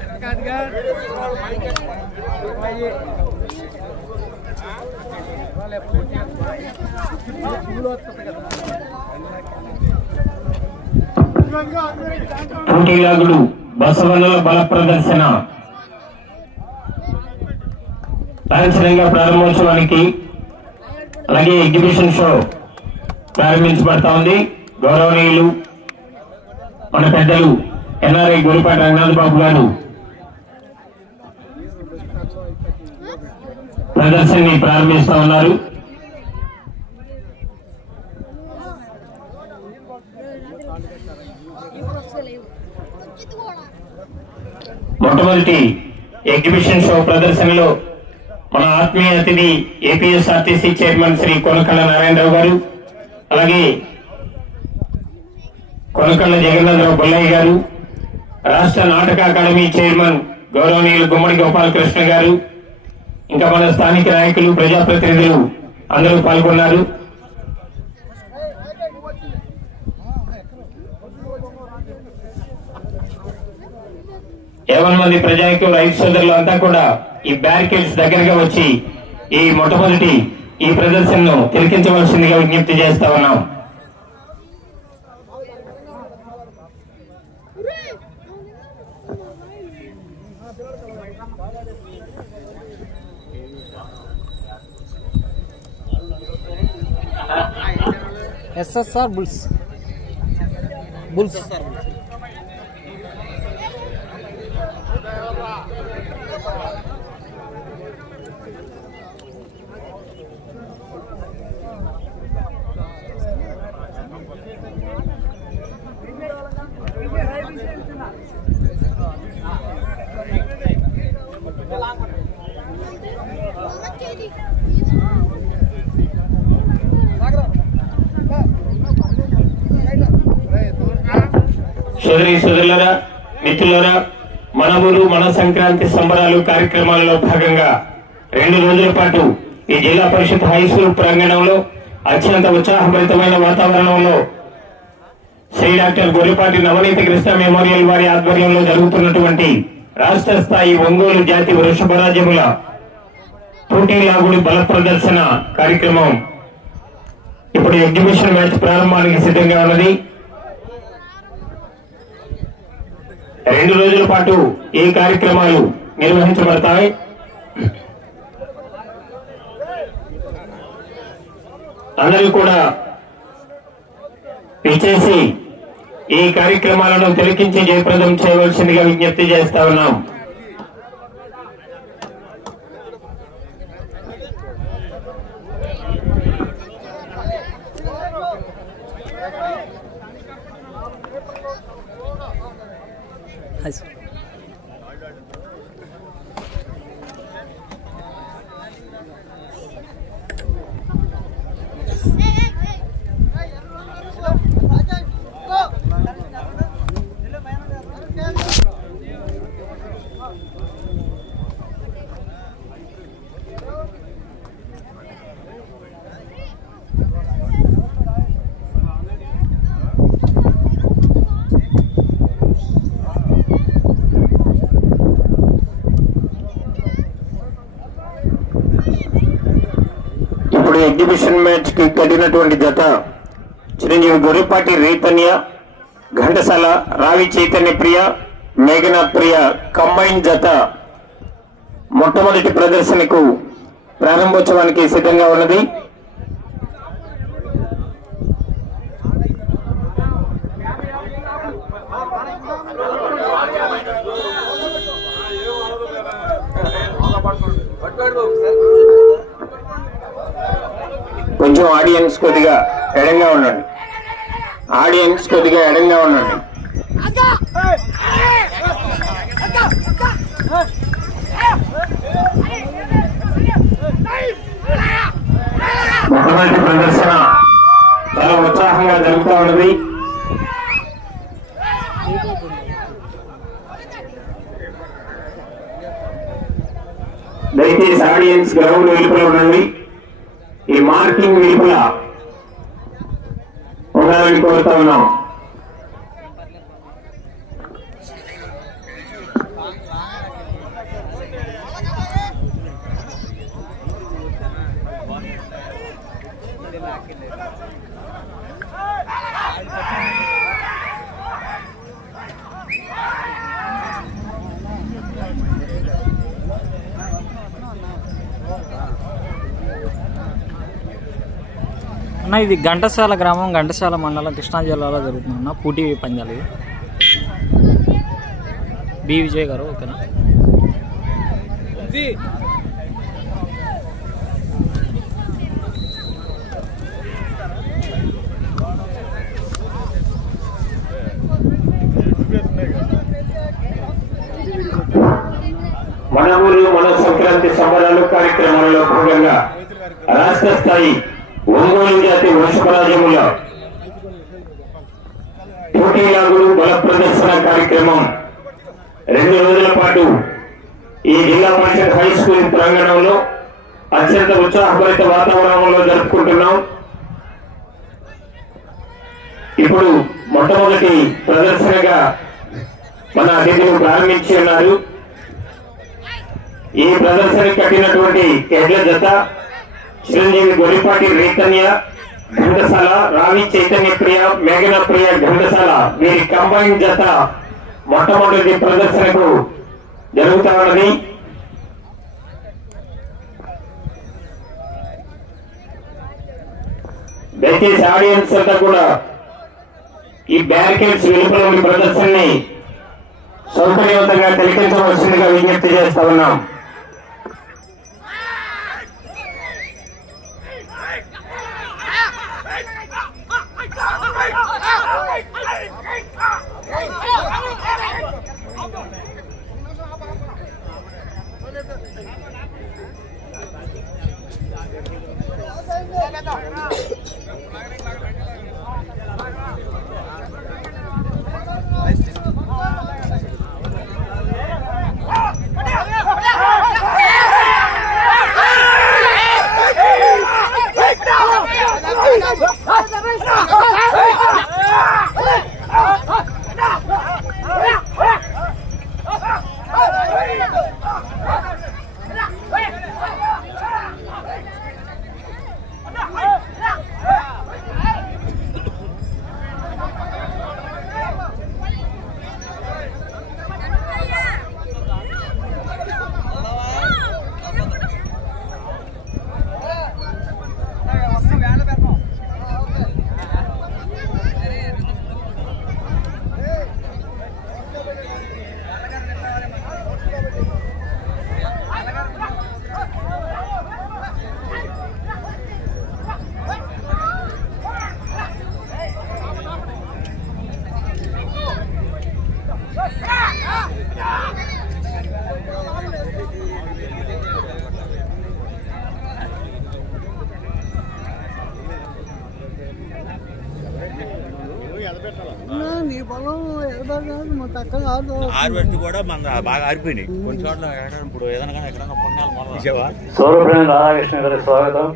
కొట్టేయచ్చు పోటీలాగుడు బల ప్రదర్శన. లాంఛనంగా ప్రారంభోత్సవానికి అలాగే ఎగ్జిబిషన్ షో ప్రారంభించబడతా ఉంది. గౌరవనీయులు మన పెద్దలు ఎన్ఆర్ఐ గురిపాటి రంగనాథ్ బాబు గారు ప్రదర్శనని ప్రారంభిస్తా ఉన్నారు. మొట్టమొదటి ఎగ్జిబిషన్ షో ప్రదర్శనలో మన ఆత్మీయ అతిథి ఏపీఎస్ఆర్టీసీ చైర్మన్ శ్రీ కొనకళ్ళ నారాయణరావు గారు అలాగే కొనకళ్ళ జగన్నాథరావు బొల్లయ్య గారు రాష్ట్ర నాటక అకాడమీ చైర్మన్ గౌరవనీయులు గుమ్మడి గోపాలకృష్ణ గారు ఇంకా మన స్థానిక నాయకులు ప్రజాప్రతినిధులు అందరూ పాల్గొన్నారు. యాభై మంది ప్రజానికులు రైతు సోదరులు అంతా కూడా ఈ బ్యారికేడ్స్ దగ్గరగా వచ్చి ఈ మొట్టమొదటి ఈ ప్రదర్శనను తిలకించవలసిందిగా విజ్ఞప్తి చేస్తా ఉన్నాం. ఎస్ఎస్ఆర్ బుల్స్ బుల్స్ సోదరి సోదరులరా మిత్రులరా మన ఊరు మన సంక్రాంతి సంబరాలు కార్యక్రమాలలో భాగంగా రెండు రోజుల పాటు ఈ జిల్లా పరిషత్ హై స్కూల్ ప్రాంగణంలో అత్యంత ఉత్సాహభరితమైన వాతావరణంలో శ్రీ డాక్టర్ గొర్రెపాటి నవనీత కృష్ణ మెమోరియల్ వారి ఆధ్వర్యంలో జరుగుతున్నటువంటి రాష్ట్ర స్థాయి ఒంగోలు జాతి వృషభరాజ్యముల పోటీలాగుడి బల ప్రదర్శన కార్యక్రమం ఇప్పుడు ఎగ్జిబిషన్ మ్యాచ్ ప్రారంభానికి సిద్ధంగా ఉన్నది. రెండు రోజుల పాటు ఈ కార్యక్రమాలు నిర్వహించబడతాయి. అందరూ కూడా విచేసి ఈ కార్యక్రమాలను తిలకించి జయప్రదం చేయవలసిందిగా విజ్ఞప్తి చేస్తా ఉన్నాం. eso. ఇప్పుడు ఎగ్జిబిషన్ మ్యాచ్కి కలిగినటువంటి జత చిరంజీవి గొర్రెపాటి రీతన్య ఘంటసాల రావి చైతన్య ప్రియ మేఘనాథ్ ప్రియ కంబైన్ జత మొట్టమొదటి ప్రదర్శనకు ప్రారంభోత్సవానికి సిద్ధంగా ఉన్నది. కొంచెం ఆడియన్స్ కొద్దిగా ఎడంగా ఉండండి. ఆడియన్స్ కొద్దిగా ఎడంగా ఉండండి. మొట్టమొదటి ప్రదర్శన చాలా ఉత్సాహంగా జరుగుతూ ఉన్నది. దయచేసి ఆడియన్స్ గ్రౌండ్ వెలుపల ఉండండి. ఈ మార్కింగ్ వెలుపల ఉండాలని కోరుతా ఉన్నాం. అన్న ఇది ఘంటసాల గ్రామం ఘంటసాల మండలం కృష్ణా జిల్లాలో జరుగుతుంది అన్న పూటీ పందాలు ఇవి. బి. విజయ్ గారు ఓకేనా? మన ఊరు మన సంక్రాంతి సంబరాలు కార్యక్రమాలలో భాగంగా రాష్ట్ర స్థాయి ఒంగోలు జాతి వృషభరాజముల పోటీలాగులు బల ప్రదర్శన కార్యక్రమం. రెండు రోజుల పాటు ఈ జిల్లా పరిషత్ హై స్కూల్ ప్రాంగణంలో అత్యంత ఉత్సాహభరిత వాతావరణంలో జరుపుకుంటున్నాం. ఇప్పుడు మొట్టమొదటి ప్రదర్శనగా మన అతిథులు ప్రారంభించి ఉన్నారు. ఈ ప్రదర్శన కట్టినటువంటి ఎడ్ల జత చిరంజీవి గొలిపాటి రీతన్య ఘంటసాల రావి చైతన్య ప్రియ మేఘన ప్రియ ఘంటసాల వీరి కంబైన్ జత మొట్టమొదటి ప్రదర్శనకు జరుగుతా ఉన్నది. దయచేసి ఆడియన్స్ అంతా కూడా ఈ బ్యారికేడ్స్ వెలుపల ఉన్న ప్రదర్శనని సౌకర్యవంతంగా తిలకించవలసిందిగా విజ్ఞప్తి చేస్తా ఉన్నాం. ఆరుబెట్టి కూడా మన బాగా ఆరిపోయినాయి. కొన్ని చోట్ల ఇప్పుడు ఏదైనా కానీ ఎక్కడైనా పుణ్యాలు మొదలు సౌరభ్రాణి రాధాకృష్ణ గారి స్వాగతం.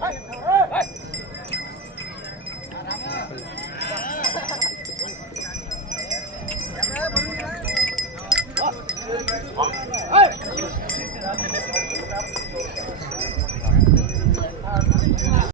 Hey, hey.